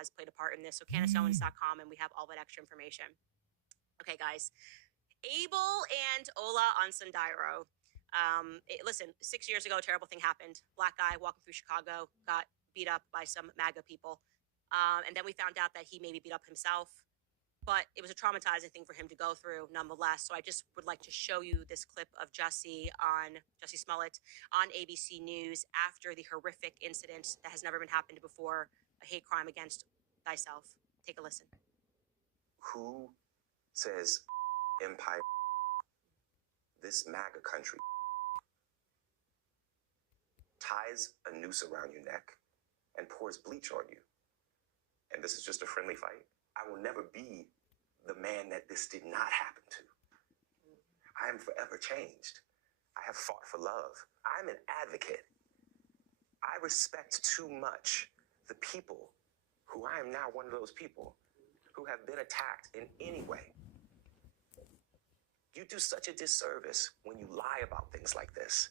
has played a part in this. So CandaceOwens.com, and we have all that extra information. Okay, guys. Abel and Ola Onsundairo. Listen, 6 years ago, a terrible thing happened. Black guy walking through Chicago got beat up by some MAGA people. And then we found out that he maybe beat up himself. But it was a traumatizing thing for him to go through nonetheless. So I just would like to show you this clip of Jussie Smollett on ABC News after the horrific incident that has never been happened before, a hate crime against thyself. Take a listen. Who says empire, this MAGA country, ties a noose around your neck and pours bleach on you? And this is just a friendly fight. I will never be the man that this did not happen to. I am forever changed. I have fought for love. I'm an advocate. I respect too much the people who I am now one of those people who have been attacked in any way. You do such a disservice when you lie about things like this.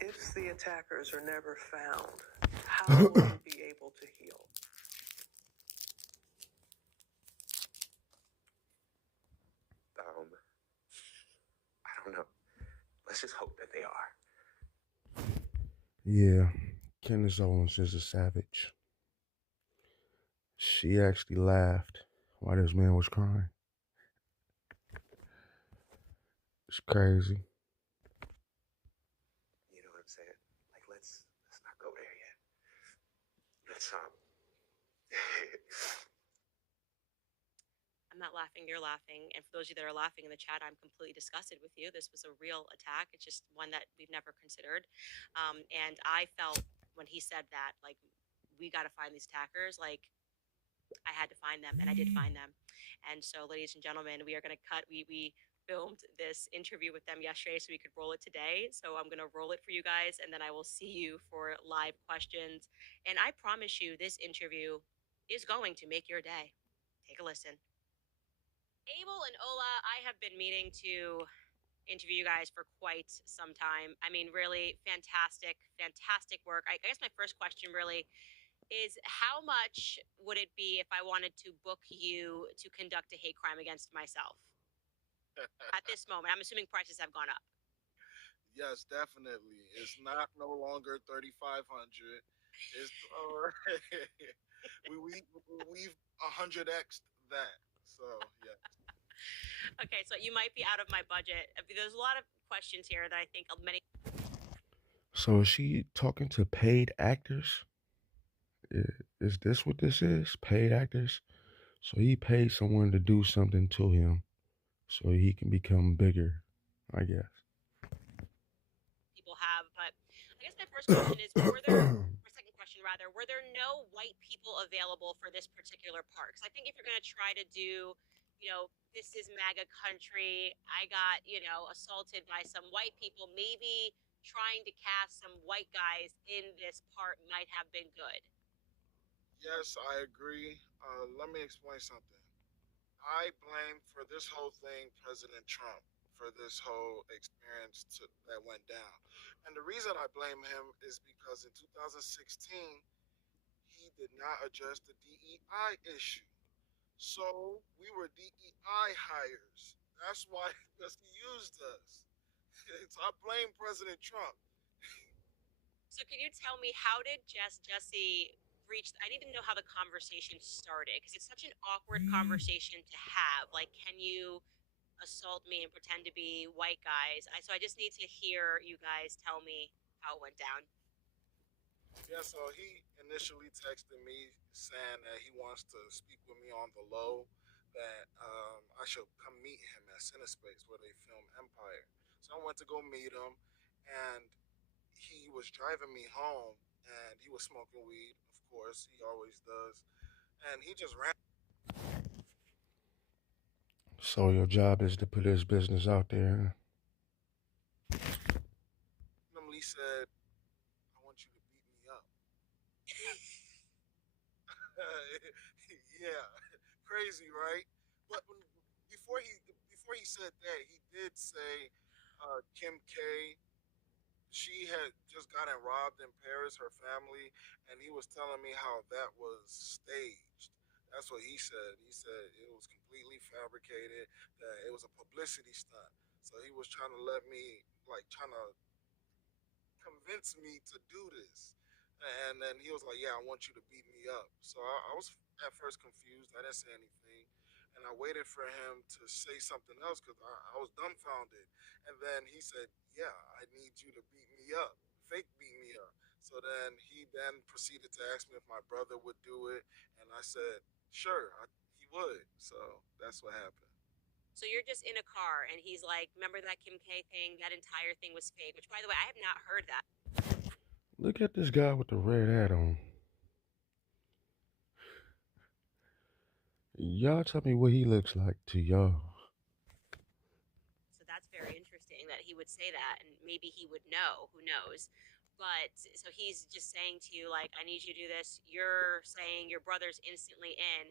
If the attackers are never found, how will you be able to heal? I don't know. Let's just hope that they are. Yeah, Candace Owens is a savage. She actually laughed while this man was crying. It's crazy. You know what I'm saying? Like, let's not go there yet. Let's I'm not laughing, you're laughing. And for those of you that are laughing in the chat, I'm completely disgusted with you. This was a real attack. It's just one that we've never considered. And I felt when he said that, like, we got to find these attackers, like, I had to find them, and I did find them. And so, ladies and gentlemen, we are going to cut. We filmed this interview with them yesterday so we could roll it today. So I'm going to roll it for you guys, and then I will see you for live questions. And I promise you, this interview is going to make your day. Take a listen. Abel and Ola, I have been meaning to interview you guys for quite some time. I mean, really fantastic work. I guess my first question really is, how much would it be if I wanted to book you to conduct a hate crime against myself? At this moment, I'm assuming prices have gone up. Yes, definitely. It's not no longer 3,500. It's we've 100x that. So yeah. Okay, so you might be out of my budget. There's a lot of questions here that I think many. So is she talking to paid actors? Is this what this is? Paid actors? So he paid someone to do something to him so he can become bigger, I guess. People have, but I guess my first question is, were there no white people available for this particular part? Because I think if you're going to try to do, this is MAGA country, I got, assaulted by some white people, maybe trying to cast some white guys in this part might have been good. Yes, I agree. Let me explain something. I blame for this whole thing President Trump for this whole experience that went down. And the reason I blame him is because in 2016, he did not address the DEI issue. So we were DEI hires. That's why he used us. So I blame President Trump. So can you tell me, how did Jussie reach? I need to know how the conversation started, because it's such an awkward conversation to have. Like, can you assault me and pretend to be white guys? So I just need to hear you guys tell me how it went down. Yeah, so he initially texted me saying that he wants to speak with me on the low, that I should come meet him at CineSpace where they film Empire. So I went to go meet him, and he was driving me home, and he was smoking weed, of course, he always does, and he just ran. So your job is to put his business out there? He said, I want you to beat me up. Yeah, crazy, right? But before he said that, he did say Kim K, she had just gotten robbed in Paris, her family, and he was telling me how that was staged. That's what he said. He said it was completely fabricated, that it was a publicity stunt. So he was trying to let me, like, trying to convince me to do this. And then he was like, "Yeah, I want you to beat me up." So I was at first confused. I didn't say anything. And I waited for him to say something else because I was dumbfounded. And then he said, "Yeah, I need you to beat me up, fake beat me up." So then he then proceeded to ask me if my brother would do it. And I said, "Sure, he would." So that's what happened. So you're just in a car and he's like, remember that Kim K thing? That entire thing was fake, which by the way, I have not heard that. Look at this guy with the red hat on. Y'all tell me what he looks like to y'all. So that's very interesting that he would say that, and maybe he would know. Who knows? But so he's just saying to you, like, I need you to do this. You're saying your brother's instantly in.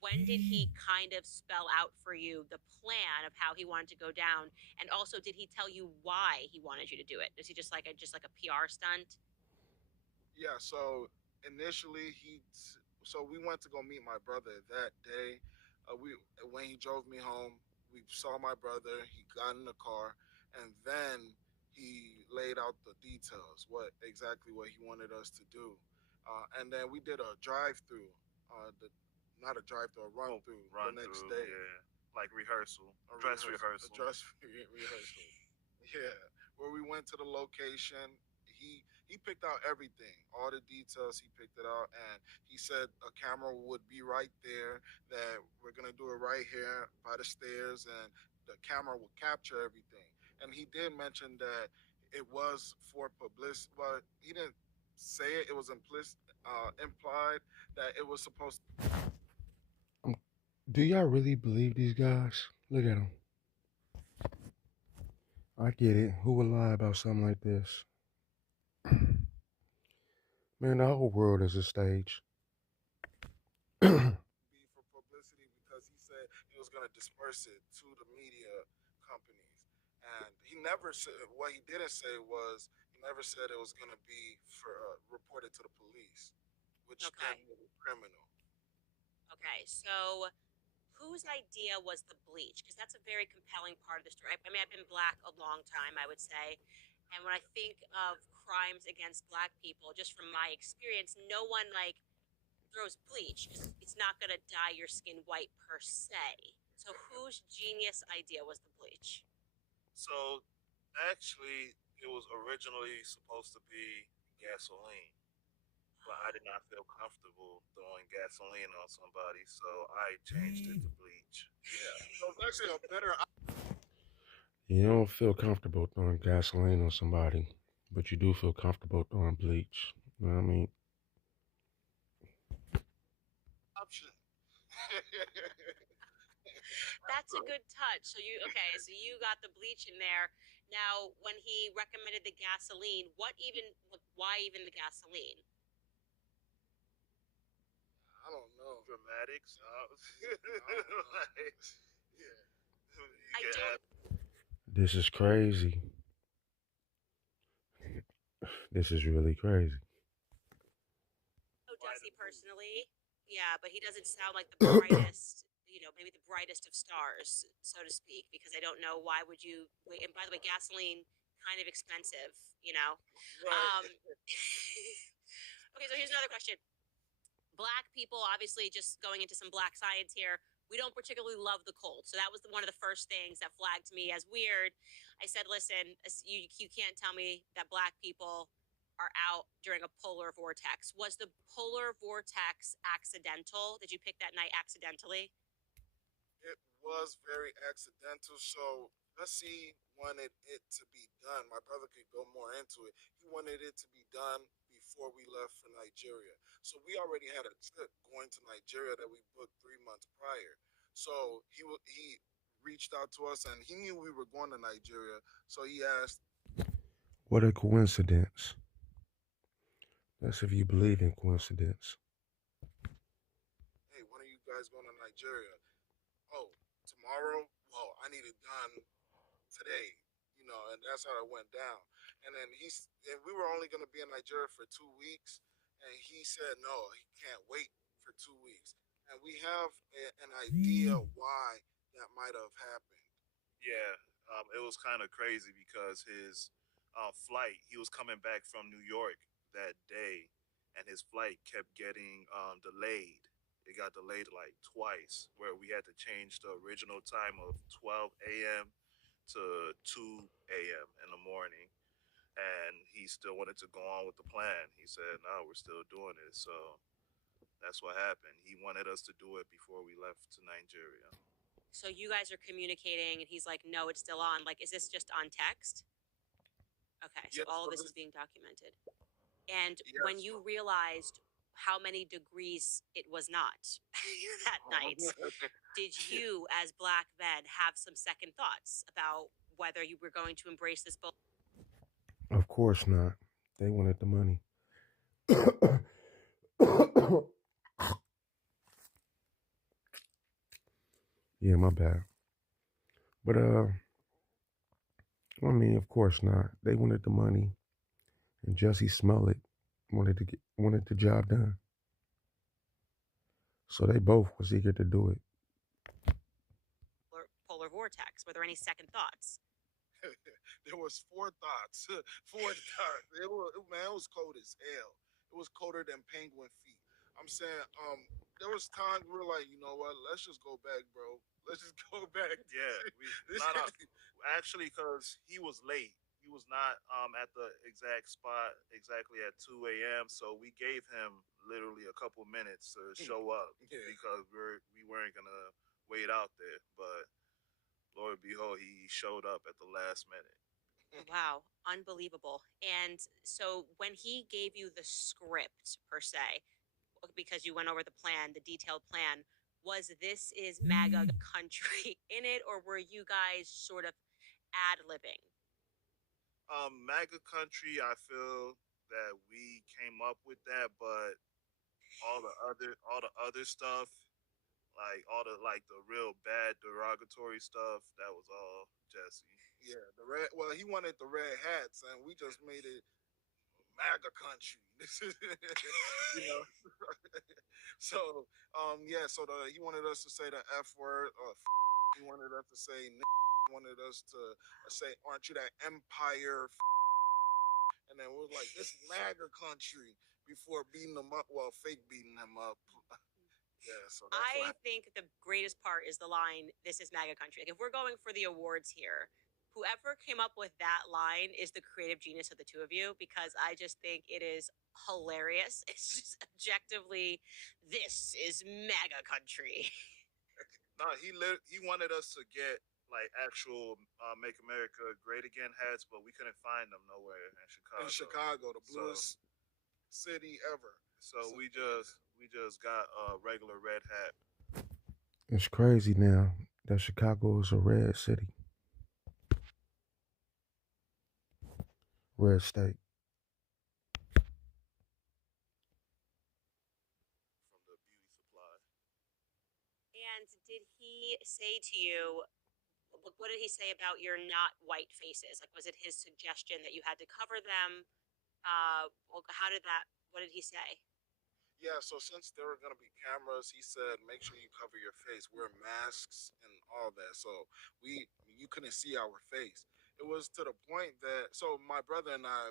When did he kind of spell out for you the plan of how he wanted to go down? And also, did he tell you why he wanted you to do it? Is he just like a PR stunt? Yeah, so initially so we went to go meet my brother that day. We When he drove me home, we saw my brother. He got in the car, and then he laid out the details, what he wanted us to do, and then we did a drive-through, the not a drive-through, a Oh, run-through the run next through, day, yeah. Like rehearsal, a dress rehearsal, a rehearsal. dress rehearsal. Yeah, where we went to the location. He picked out everything, all the details. He picked it out, and he said a camera would be right there. That we're gonna do it right here by the stairs, and the camera will capture everything. And he did mention that it was for publicity, but he didn't say it. It was implied that it was supposed. Do y'all really believe these guys? Look at them. I get it. Who would lie about something like this? Man, the whole world is a stage. Be for publicity because he said he was going to disperse it to the media companies. And he never said, what he didn't say was, he never said it was going to be for reported to the police, which then Okay. would be criminal. Okay. So whose idea was the bleach? Because that's a very compelling part of the story. I mean, I've been black a long time, I would say. And when I think of crimes against black people, just from my experience, no one like throws bleach because it's not going to dye your skin white per se. So whose genius idea was the bleach? So actually, it was originally supposed to be gasoline, but I did not feel comfortable throwing gasoline on somebody, so I changed it to bleach. Yeah. So it's actually a better. You don't feel comfortable throwing gasoline on somebody, but you do feel comfortable throwing bleach. You know what I mean? Option. That's a good touch. So you got the bleach in there. Now, when he recommended the gasoline, why even the gasoline? I don't know. Dramatics. Like, Yeah. you I can don't add This is crazy. This is really crazy. know white Jussie and blue. personally. Yeah, but he doesn't sound like the brightest, maybe the brightest of stars, so to speak, because I don't know why would you wait. And by the way, gasoline kind of expensive, you know. Um, Right. okay, so here's another question. Black people, obviously, just going into some black science here, we don't particularly love the cold. So that was one of the first things that flagged to me as weird. I said, listen, you can't tell me that black people are out during a polar vortex. Was the polar vortex accidental? Did you pick that night accidentally? It was very accidental. So Bessie wanted it to be done. My brother could go more into it. He wanted it to be done before we left for Nigeria. So we already had a trip going to Nigeria that we booked 3 months prior. So he reached out to us and he knew we were going to Nigeria. So he asked, What a coincidence. That's if you believe in coincidence. "Hey, when are you guys going to Nigeria?" "Oh, tomorrow." "Well, I need it done today, and that's how it went down. And then and we were only going to be in Nigeria for 2 weeks, and he said no, he can't wait for 2 weeks. and we have an idea why that might have happened. Yeah, it was kind of crazy because his flight, he was coming back from New York that day, and his flight kept getting delayed. It got delayed like twice, where we had to change the original time of 12 a.m. to 2 a.m. in the morning. And he still wanted to go on with the plan. He said, "No, we're still doing it." So that's what happened. He wanted us to do it before we left to Nigeria. So you guys are communicating, and he's like, "No, it's still on." Like, is this just on text? Okay, so Yes, all of for this is this. being documented. And when Yes. you realized how many degrees it was not that night, did you, as black men, have some second thoughts about whether you were going to embrace this bull? Of course not. They wanted the money. Yeah, my bad. But I mean, of course not. They wanted the money, and Jussie Smollett wanted the job done. So they both was eager to do it. Polar vortex? Were there any second thoughts? There was four thoughts. Four thoughts. Man, it was cold as hell. It was colder than penguin feet. I'm saying, there was times we were like, you know what? Let's just go back, bro. Let's just go back. Yeah, we not actually because he was late. He was not at the exact spot exactly at 2 a.m. So we gave him literally a couple minutes to show up Yeah. because we weren't gonna wait out there. But Lord behold, he showed up at the last minute. Wow, unbelievable. And so when he gave you the script, per se, because you went over the plan, the detailed plan, was "This is MAGA country" in it, or were you guys sort of ad libbing? MAGA country, I feel that we came up with that, but all the other stuff, like all the like the real bad derogatory stuff, that was all Jesse. Yeah, the red. Well, he wanted the red hats, and we just made it MAGA country. you know. So, yeah. So he wanted us to say the F word. He wanted us to say. He wanted us to say, "Aren't you that empire?" And then we're like, "This MAGA country." Before beating them up, well, fake beating them up. Yeah. So that's I what. think the greatest part is the line, "This is MAGA country." Like, if we're going for the awards here, whoever came up with that line is the creative genius of the two of you, because I just think it is hilarious. It's just objectively, "This is MAGA country." No, he wanted us to get like actual "Make America Great Again" hats, but we couldn't find them nowhere in In Chicago. Chicago, the So bluest city ever. so we just got a regular red hat. It's crazy now that Chicago is a red city, red state. From the beauty supply. And did he say to you, what did he say about your not white faces? Like, was it his suggestion that you had to cover them? Well, how did that, what did he say? Yeah, so since there were gonna be cameras, he said make sure you cover your face, wear masks and all that. So you couldn't see our face. It was to the point that so my brother and I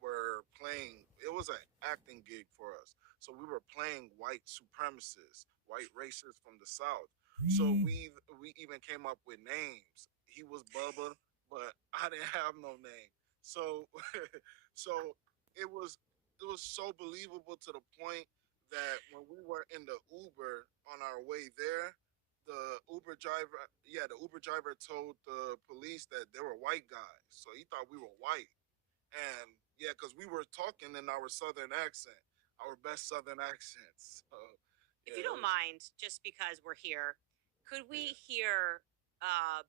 were playing. It was an acting gig for us. So we were playing white supremacists, white racists from the South. So we even came up with names. He was Bubba, but I didn't have no name. So so it was it was so believable to the point that when we were in the Uber on our way there, the Uber driver told the police that they were white guys. So he thought we were white. And yeah, because we were talking in our Southern accent, our best Southern accents. So If yeah, you it don't was, mind, just because we're here, could we yeah. hear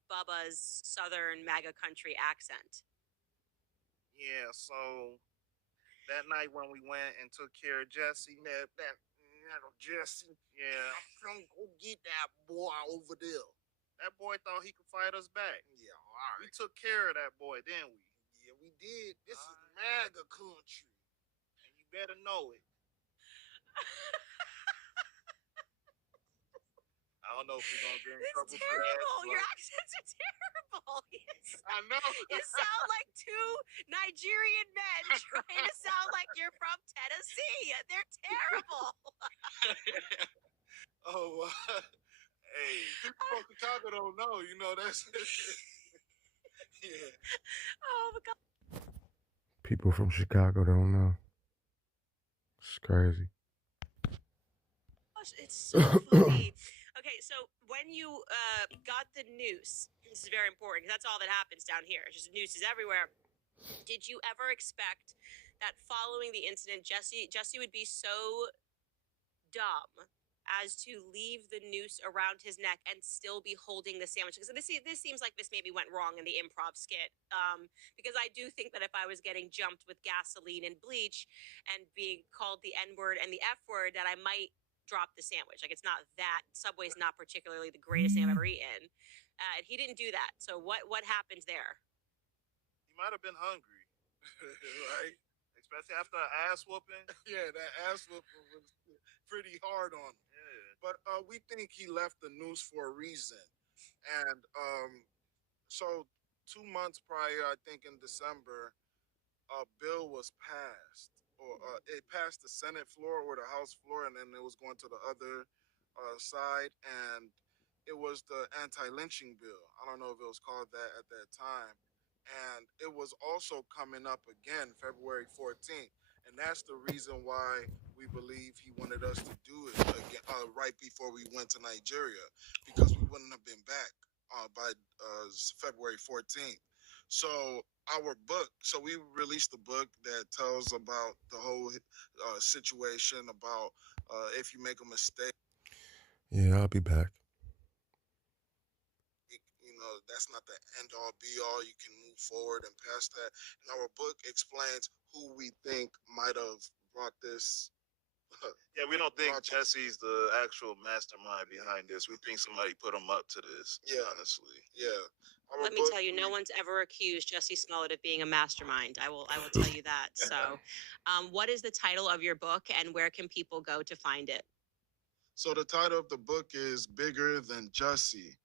Bubba's Southern MAGA country accent? Yeah. So that night when we went and took care of Jesse, that Jesse, yeah, I'm gonna go get that boy over there. that boy thought he could fight us back. Yeah, all We right. took care of that boy, didn't we? Yeah, we did. This is All right. MAGA country. And you better know it. don't know if we're gonna get in It's trouble for that. terrible. Your but- accents are terrible. I know. You sound like two Nigerian men trying to sound like you're from Tennessee. They're terrible. Oh, hey, people from Chicago don't know. You know that's yeah. Oh my God. People from Chicago don't know. It's crazy. It's so funny. Okay, so when you got the noose, this is very important because that's all that happens down here. It's just nooses everywhere. Did you ever expect that following the incident, Jussie would be so dumb as to leave the noose around his neck and still be holding the sandwich? Because this seems like this maybe went wrong in the improv skit. Because I do think that if I was getting jumped with gasoline and bleach and being called the N word and the F word, that I might drop the sandwich. Like, it's not that Subway's not particularly the greatest thing I've ever eaten, and he didn't do that. So what happened there? He might have been hungry, Right? especially after an ass whooping. Yeah, that ass whooping was pretty hard on him. Yeah. But we think he left the noose for a reason. And so 2 months prior, I think in December, a bill was passed, or it passed the Senate floor or the House floor, and then it was going to the other side, and it was the anti-lynching bill. I don't know if it was called that at that time, and it was also coming up again February 14th, and that's the reason why we believe he wanted us to do it again, right before we went to Nigeria, because we wouldn't have been back by February 14th. So our book, so we released a book that tells about the whole situation, about if you make a mistake, Yeah, I'll be back. you know, that's not the end all be all. You can move forward and past that. And our book explains who we think might have brought this. Yeah, we don't think Roger. Jussie's the actual mastermind behind this. We think somebody put him up to this. Yeah. Honestly. Yeah. Our Let me book, tell you, no one's ever accused Jussie Smollett of being a mastermind. I will tell you that. So, what is the title of your book, and where can people go to find it? So the title of the book is Bigger Than Jussie.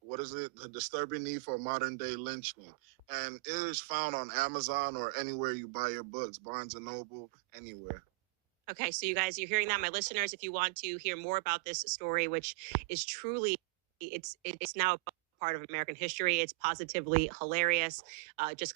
What is it? The disturbing need for modern day lynching. And it is found on Amazon or anywhere you buy your books, Barnes and Noble, anywhere. Okay, so you guys, you're hearing that, my listeners. If you want to hear more about this story, which is truly, it's now a part of American history. It's positively hilarious. Just